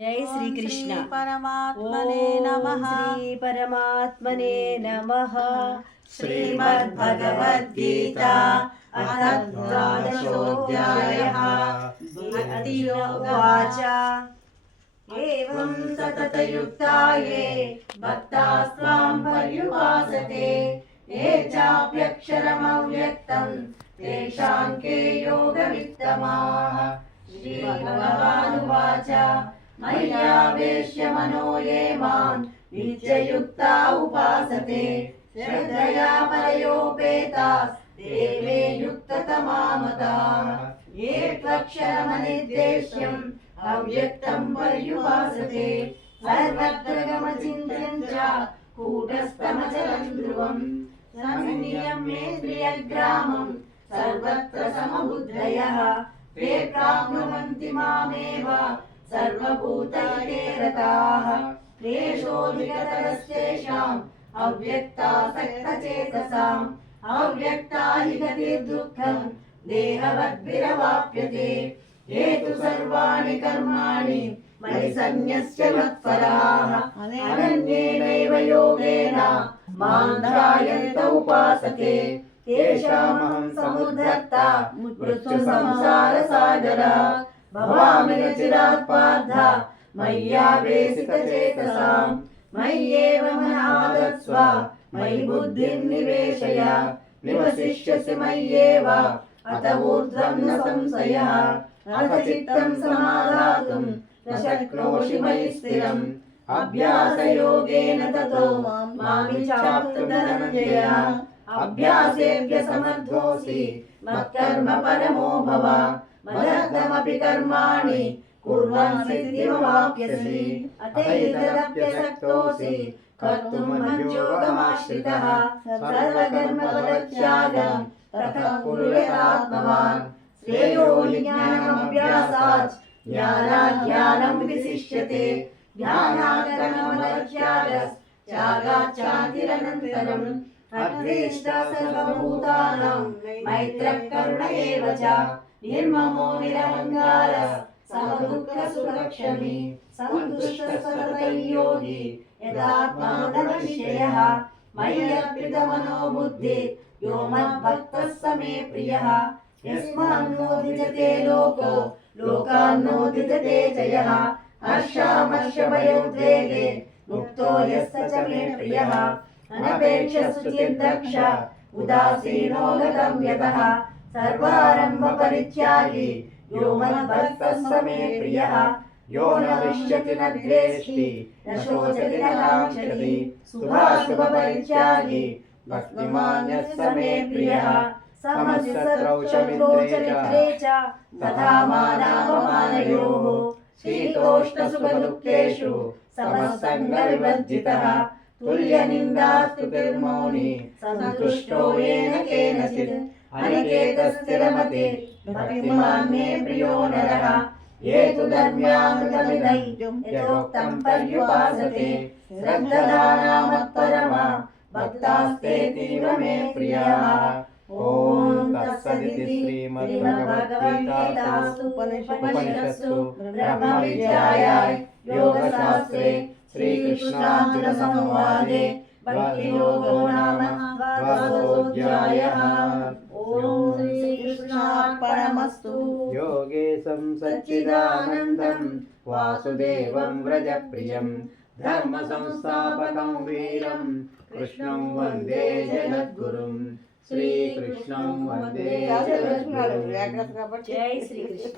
जय श्री कृष्ण। परमात्मने नमः। श्री परमात्मने नमः। श्रीमद्भगवद्गीता अथ द्वादशोऽध्यायः। भक्तियोगवाच एवं सततयुक्ता ये भक्तास्त्वां पर्युपासते ये चाप्यक्षरमव्यक्तं तेषां के योगवित्तमाः। श्रीभगवानुवाच मय्यावेश्य मनो ये मां नित्ययुक्ता उपासते श्रद्धया परयोपेतास् ते मे युक्ततमा मताः। ये त्वक्षरमनिर्देश्यम् अव्यक्तं पर्युपासते सर्वत्र गमचिन्त्यं च कूटस्थमचलं ध्रुवम् सन्नियम्येन्द्रियग्रामं सर्वत्र समबुद्धयः ते प्राप्नुवन्ति मामेव सर्वभूतहिते रताः। क्लेशोऽधिगतरस्तेषाम् अव्यक्तासक्तचेतसाम् अव्यक्ता हि गतिर्दुःखम् देहवद्भिरवाप्यते। ये तु सर्वाणि कर्माणि मयि सन्न्यस्य मत्पराः अनन्येनैव योगेन मां ध्यायन्त उपासते तेषामहं समुद्धर्ता मृत्युसंसारसागरात् भवामि न चिरात् पार्थ मय्यावेशितचेतसाम्। मय्येव मनादत्स्व मयि बुद्धिं निवेशय निवसिष्यसि मय्येव अत ऊर्ध्वं न संशयः। अथ चित्तं समाधातुं न शक्नोषि मयि स्थिरम् अभ्यासयोगेन ततो मामिच्छाप्तुं धनञ्जय। अभ्यासेभ्य समर्थोऽसि मत्कर्म परमो भव मदर्थमपि कर्माणि कुर्वन् सिद्धिमवाप्स्यसि। अतएतदप्यशक्तोऽसि कर्तुं मज्योगमाश्रितः सर्वकर्मफलत्यागं ततः कुरु यथात्मवान्। श्रेयो हि ज्ञानमभ्यासात् ज्ञानात् ज्ञानं विशिष्यते ज्ञानात् शान्तिरनन्तरम्। अद्वेष्टा सर्वभूतानां मैत्रः करुण एव च निर्ममो निरहङ्कारः समदुःखसुखक्षमी सन्तुष्टः सततं योगी यदात्मानमनिश्चयः। मय्यर्पितमनो बुद्धिः यो मद्भक्तः स मे प्रियः। यस्मान्नो द्विजते लोको लोकान्नो द्विजते च यः हर्षामर्षभयोद्वेगे मुक्तो यः स च मे प्रियः। अनपेक्षस्तुतिर्दक्ष उदासीनो गतव्यतः सर्वारम्भपरित्यागी यो मद्भक्तः स मे प्रियः। यो न हृष्यति न द्वेष्टि न शोचति न काङ्क्षति शुभाशुभपरित्यागी भक्तिमान् यः स मे प्रियः। समशत्रौ च मित्रे च तथा मानापमानयोः शीतोष्णसुखदुःखेषु समसङ्गविवर्जितः तुल्यनिन्दास्तुतिर्मौनी सन्तुष्टो येन केनचित् अनिकेतस्थिरमतिः भक्तिमान् मे प्रियो नरः। ये तु धर्म्यामृतमिदं यथोक्तं पर्युपासते श्रद्धदानामत्परमा भक्तास्तेतीव मे प्रियाः। ॐ तत्सदिति श्रीमद्भगवद्गीतासु उपनिषत्सु ब्रह्मविद्यायां योगशास्त्रे श्रीकृष्णार्जुनसंवादे भक्तियोगो नाम द्वादशोऽध्यायः। ॐ श्रीकृष्णार्पणमस्तु। योगेशं सच्चिदानन्दं वासुदेवं व्रजप्रियं धर्मसंस्थापकं वीरं कृष्णं वन्दे जगद्गुरुं। श्रीकृष्णं वन्दे जगद्गुरुं। जय श्री कृष्ण।